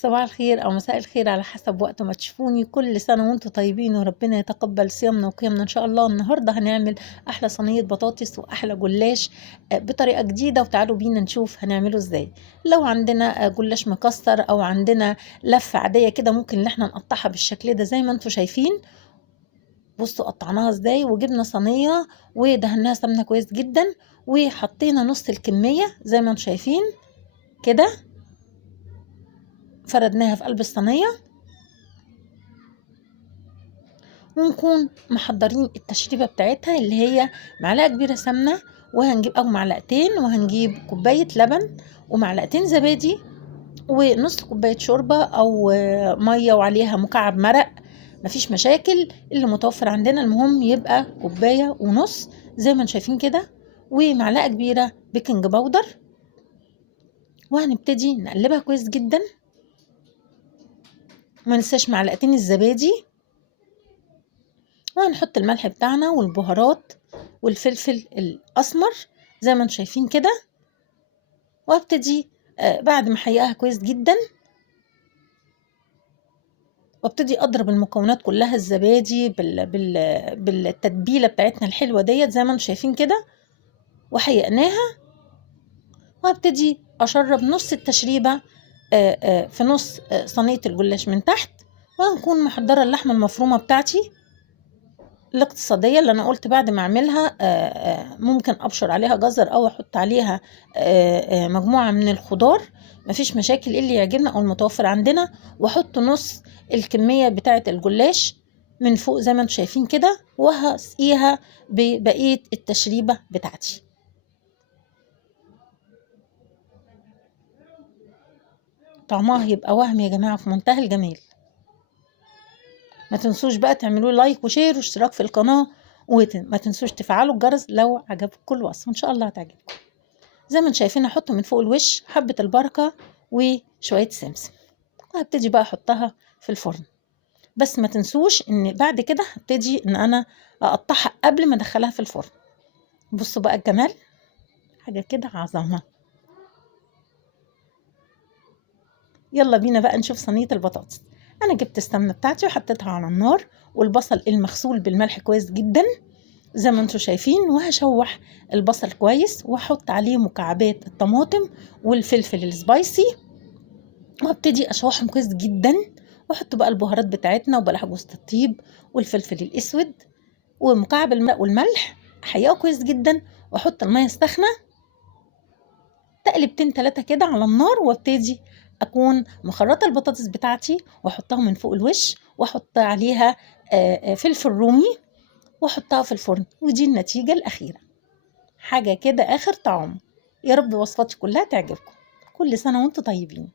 صباح الخير أو مساء الخير على حسب وقت ما تشوفوني. كل سنة وانتم طيبين وربنا يتقبل صيامنا وقيامنا إن شاء الله. النهاردة هنعمل أحلى صينية بطاطس وأحلى جلاش بطريقة جديدة، وتعالوا بينا نشوف هنعمله ازاي. لو عندنا جلاش مكسر أو عندنا لفة عادية كده ممكن إن احنا نقطعها بالشكل ده زي ما انتم شايفين. بصوا قطعناها ازاي، وجبنا صينية ودهناها سمنة كويس جدا، وحطينا نص الكمية زي ما انتم شايفين كده، فردناها في قلب الصينية، ونكون محضرين التشريبة بتاعتها اللي هي معلقة كبيرة سمنة، وهنجيب أو معلقتين، وهنجيب كوباية لبن ومعلقتين زبادي ونص كوباية شوربة أو مية وعليها مكعب مرق، مفيش مشاكل اللي متوفر عندنا، المهم يبقى كوباية ونص زي ما شايفين كده، ومعلقة كبيرة بيكنج باودر، وهنبتدي نقلبها كويس جدا. ما ننساش معلقتين الزبادي، وهنحط الملح بتاعنا والبهارات والفلفل الأسمر زي ما انتم شايفين كده، وابتدي بعد ما احيقها كويس جدا وابتدي اضرب المكونات كلها، الزبادي بالتتبيله بتاعتنا الحلوه ديت زي ما انتم شايفين كده، وحيقناها، وابتدي اشرب نص التشريبه في نص صينيه الجلاش من تحت، وهنكون محضره اللحمه المفرومه بتاعتي الاقتصادية اللي أنا قلت بعد ما أعملها ممكن أبشر عليها جزر أو أحط عليها مجموعة من الخضار، مفيش مشاكل اللي يعجبنا أو المتوفر عندنا، وأحط نص الكمية بتاعة الجلاش من فوق زي ما انتم شايفين كده، وهسقيها ببقية التشريبة بتاعتي. طعمها هيبقى وهم يا جماعة في منتهى الجمال. ما تنسوش بقى تعملوا لايك وشير واشتراك في القناة، وما تنسوش تفعلوا الجرس لو عجبكم الوصفة، ان شاء الله هتعجبكم. زي ما انتم شايفين هحط من فوق الوش حبة البركة وشوية سمسم، وهبتدي بقى احطها في الفرن. بس ما تنسوش ان بعد كده هبتدي ان انا اقطعها قبل ما ادخلها في الفرن. بصوا بقى الجمال، حاجة كده عظمة. يلا بينا بقى نشوف صينية البطاطس. انا جبت السمنة بتاعتي وحطيتها على النار، والبصل المغسول بالملح كويس جدا زي ما انتم شايفين، وهشوح البصل كويس واحط عليه مكعبات الطماطم والفلفل السبايسي، وابتدي اشوحهم كويس جدا، واحط بقى البهارات بتاعتنا وبلح جوز الطيب والفلفل الاسود ومكعب الماء والملح، احيقه كويس جدا، واحط الميه السخنه تقلبتين 3 كده على النار، وابتدي اكون مخرطه البطاطس بتاعتي واحطها من فوق الوش، واحط عليها فلفل رومي، واحطها في الفرن، ودي النتيجه الاخيره. حاجه كده اخر طعم. يا رب وصفاتي كلها تعجبكم. كل سنه وانتم طيبين.